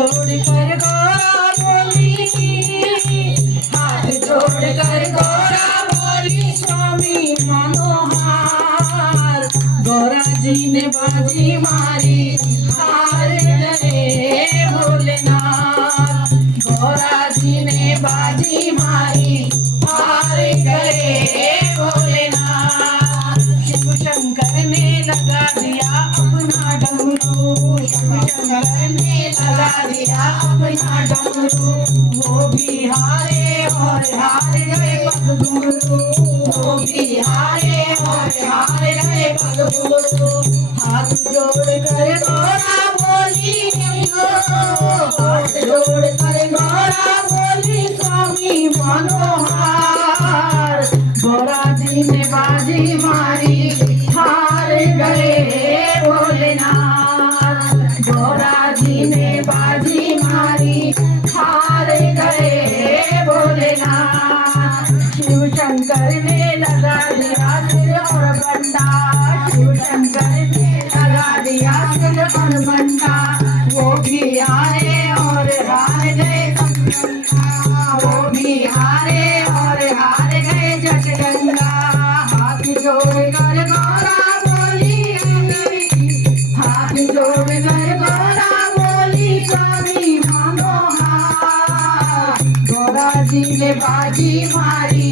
जोड़कर गौरा बोली, हाथ जोड़कर गौरा बोली, स्वामी मनोहर। गौरा जी ने बाजी मारी, हार गए भोलेनाथ। गौरा जी ने बाजी मारी, हार गए भोलेनाथ। शिव शंकर ने लगा दिया अपना डमरू, शिव शंकर ने लगा दिया अपना डमरू। वो भी हारे और हार गए पगडुमरू, वो भी हारे और हार गए पगडुमरू। हाथ जोड़कर गौरा बोली, हाथ जोड़कर गौरा बोली, स्वामी मनोहर। गौरा जी ने बाजी मारी, हार गए भोलेनाथ। गौरा जी ने बाजी मारी, हार गए भोलेनाथ। शिव शंकर ने लगा दिया सिर और बंडा, शिव शंकर ने लगा दिया सिर और बंडा। वो भी हारे और हार गए जगदम्बा, वो भी हारे और हार गए जगदम्बा। हाथ जोड़कर गौरा बोली, हाथ जोड़कर गौरा बोली, स्वामी मनोहर। गौरा जी ने बाजी मारी,